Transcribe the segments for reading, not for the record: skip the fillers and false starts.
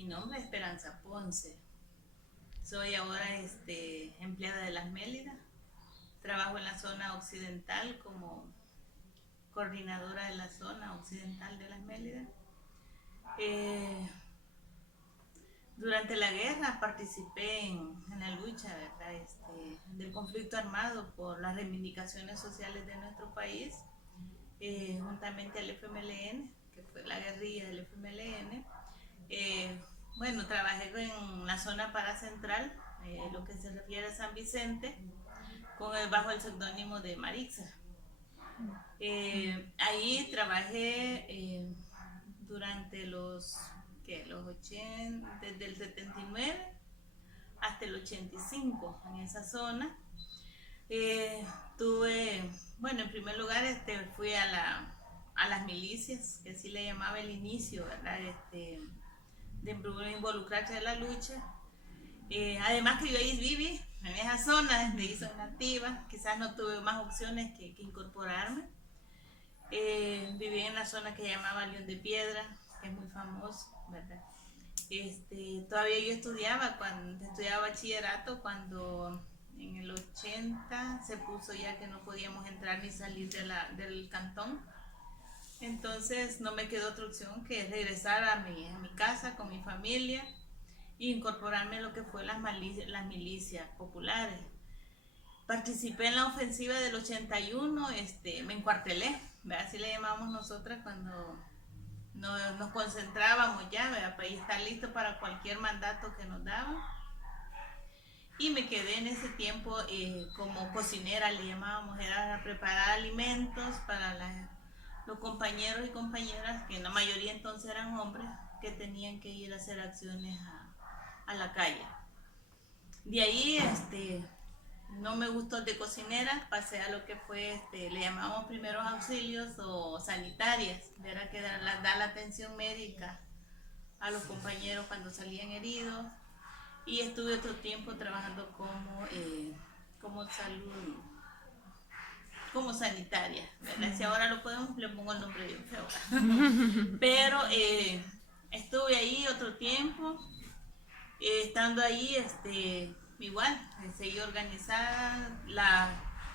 Mi nombre es Esperanza Ponce. Soy ahora empleada de Las Mélidas. Trabajo en la zona occidental como coordinadora de la zona occidental de Las Mélidas. Eh, Durante la guerra participé en la lucha, ¿verdad? Del conflicto armado por las reivindicaciones sociales de nuestro país, juntamente al FMLN, que fue la guerrilla del FMLN. Eh, bueno, trabajé en la zona paracentral, lo que se refiere a San Vicente, bajo el seudónimo de Marixa. Ahí trabajé durante los 80, desde el 79 hasta el 85 en esa zona. Eh, bueno, en primer lugar fui a las milicias, que así le llamaba el inicio, ¿verdad? De involucrarse en la lucha. Además que yo ahí viví, en esa zona, soy nativa, quizás no tuve más opciones que incorporarme. Viví en la zona que llamaba León de Piedra, que es muy famoso, ¿verdad? Todavía yo cuando estudiaba bachillerato, cuando en el 80 se puso ya que no podíamos entrar ni salir del cantón. Entonces no me quedó otra opción que regresar a mi casa con mi familia e incorporarme a lo que fue las milicias populares. Participé en la ofensiva del 81, me encuartelé, ¿verdad? Así le llamamos nosotras cuando nos concentrábamos ya, ¿verdad? Para estar listo para cualquier mandato que nos daban. Y me quedé en ese tiempo como cocinera, le llamábamos, era preparar alimentos para los compañeros y compañeras, que la mayoría entonces eran hombres, que tenían que ir a hacer acciones a la calle. De ahí no me gustó de cocinera, pasé a lo que fue, le llamamos primeros auxilios o sanitarias, era que dar la atención médica a los compañeros cuando salían heridos. Y estuve otro tiempo trabajando como salud, como sanitaria, ¿verdad? Si ahora le pongo el nombre bien feo. Pero estuve ahí otro tiempo, estando ahí, igual, seguí organizada,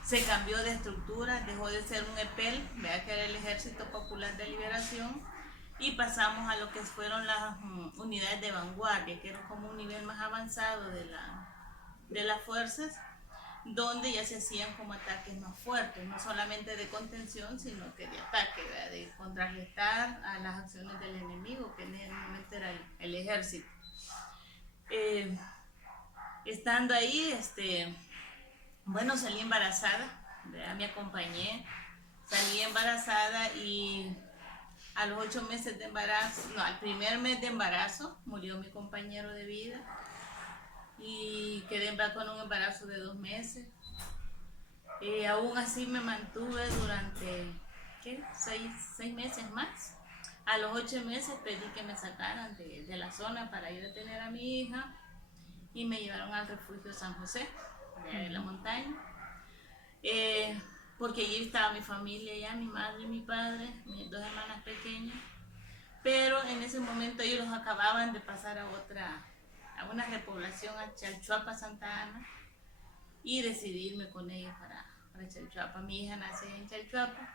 se cambió de estructura, dejó de ser un EPEL, ¿verdad? Que era el Ejército Popular de Liberación, y pasamos a lo que fueron las unidades de vanguardia, que era como un nivel más avanzado de las fuerzas, donde ya se hacían como ataques más fuertes, no solamente de contención, sino que de ataque, ¿verdad? De contrarrestar a las acciones del enemigo, que en ese momento era el ejército. Estando ahí, bueno, salí embarazada, ¿verdad? Me acompañé, salí embarazada y a los 8 meses de embarazo, no, al primer mes de embarazo murió mi compañero de vida y quedé con un embarazo de 2 meses. Aún así me mantuve durante, ¿qué? 6 meses más. A los 8 meses pedí que me sacaran de la zona para ir a tener a mi hija y me llevaron al refugio San José, de la montaña. Porque allí estaba mi familia ya, mi madre y mi padre, mis 2 hermanas pequeñas. Pero en ese momento ellos los acababan de pasar a una repoblación, a Chalchuapa, Santa Ana, y decidí irme con ellos para Chalchuapa. Mi hija nació en Chalchuapa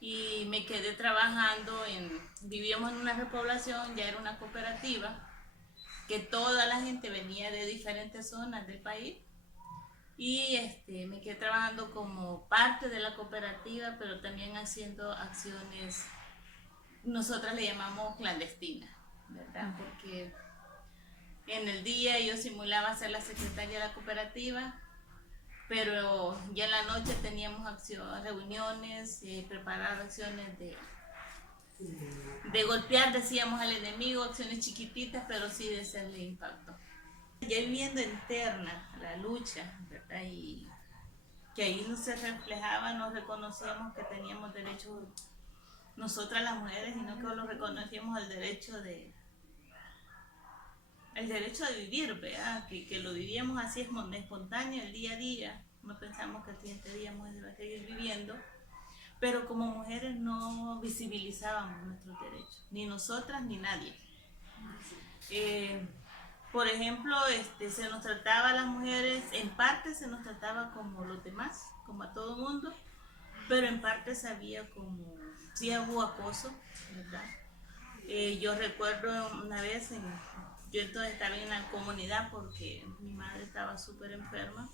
y me quedé trabajando vivíamos en una repoblación, ya era una cooperativa, que toda la gente venía de diferentes zonas del país. Y me quedé trabajando como parte de la cooperativa, pero también haciendo acciones, nosotras le llamamos clandestinas, ¿verdad? Porque en el día yo simulaba ser la secretaria de la cooperativa, pero ya en la noche teníamos reuniones, preparar acciones de golpear, decíamos, al enemigo, acciones chiquititas, pero sí de hacerle impacto. Ya viviendo interna la lucha, ¿verdad? Y que ahí no se reflejaba, no reconocíamos que teníamos derechos nosotras las mujeres, sino que lo reconocíamos el derecho de vivir, ¿verdad? Que lo vivíamos así espontáneo, el día a día, no pensamos que el siguiente día se va a seguir viviendo, pero como mujeres no visibilizábamos nuestros derechos, ni nosotras ni nadie. Eh, por ejemplo, se nos trataba a las mujeres, en parte se nos trataba como los demás, como a todo mundo, pero en parte sabía como, sí hubo acoso, ¿verdad? Yo recuerdo una vez, yo entonces estaba en la comunidad porque mi madre estaba súper enferma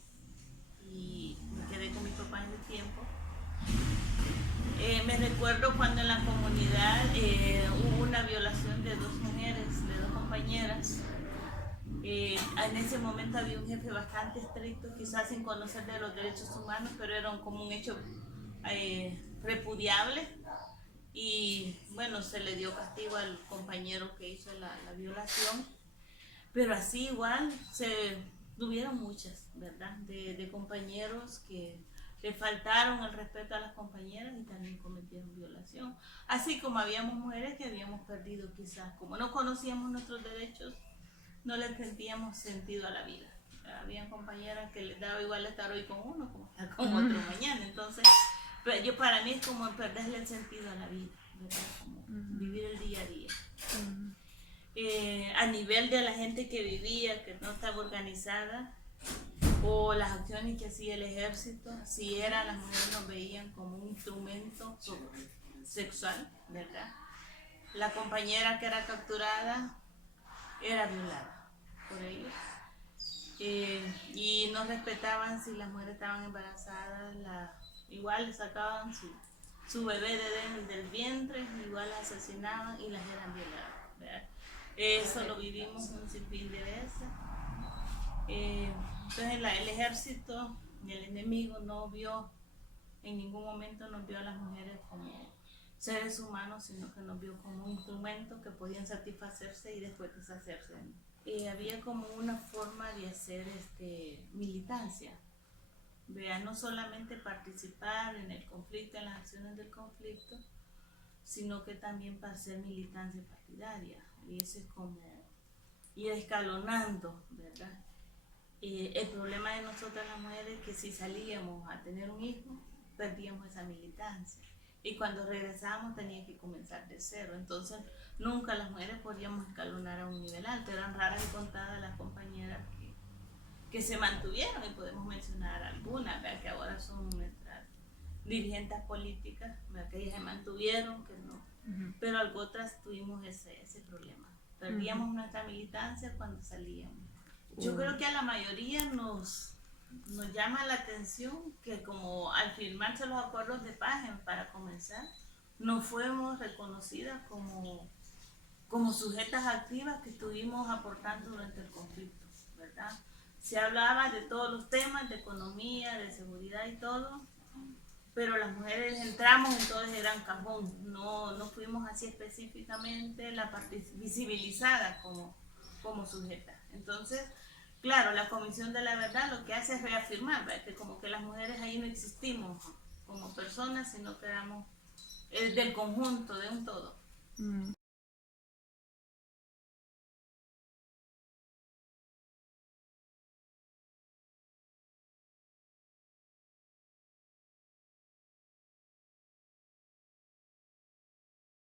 y me quedé con mi papá en el tiempo. Me recuerdo cuando en la comunidad hubo una violación de dos mujeres, de dos compañeras. En ese momento había un jefe bastante estricto, quizás sin conocer de los derechos humanos, pero era como un hecho repudiable. Y bueno, se le dio castigo al compañero que hizo la violación. Pero así igual se tuvieron muchas, ¿verdad? De compañeros que le faltaron el respeto a las compañeras y también cometieron violación. Así como habíamos mujeres que habíamos perdido quizás, como no conocíamos nuestros derechos, no le sentíamos sentido a la vida. Habían compañeras que les daba igual estar hoy con uno como estar con otro mañana. Entonces, yo para mí es como perderle el sentido a la vida, ¿verdad? Como vivir el día a día. A nivel de la gente que vivía, que no estaba organizada, o las acciones que hacía el ejército, si era, las mujeres nos veían como un instrumento sexual, ¿verdad? La compañera que era capturada era violada por ellos. Y no respetaban si las mujeres estaban embarazadas, igual les sacaban su bebé del vientre, igual las asesinaban y las eran violadas, ¿verdad? Eso lo vivimos un sinfín de veces. Entonces el ejército, el enemigo no vio, en ningún momento nos vio a las mujeres como seres humanos, sino que nos vio como un instrumento que podían satisfacerse y después deshacerse. Había como una forma de hacer militancia, ¿vea? No solamente participar en el conflicto, en las acciones del conflicto, sino que también para hacer militancia partidaria. Y eso es como ir escalonando, ¿verdad? El problema de nosotras las mujeres es que si salíamos a tener un hijo, perdíamos esa militancia. Y cuando regresábamos tenía que comenzar de cero. Entonces nunca las mujeres podíamos escalonar a un nivel alto. Eran raras y contadas las compañeras que se mantuvieron, y podemos mencionar algunas, ¿verdad? Que ahora son nuestras dirigentes políticas, ¿verdad? Que ellas se mantuvieron, que no. Pero otras tuvimos ese problema. Perdíamos nuestra militancia cuando salíamos. Yo creo que a la mayoría nos llama la atención que como al firmarse los acuerdos de paz, para comenzar, no fuimos reconocidas como sujetas activas que estuvimos aportando durante el conflicto, ¿verdad? Se hablaba de todos los temas, de economía, de seguridad y todo, pero las mujeres entramos en todo ese gran cajón, no fuimos así específicamente visibilizadas como sujetas. Entonces, claro, la Comisión de la Verdad lo que hace es reafirmar, ¿verdad? Que como que las mujeres ahí no existimos como personas, sino que éramos del conjunto, de un todo.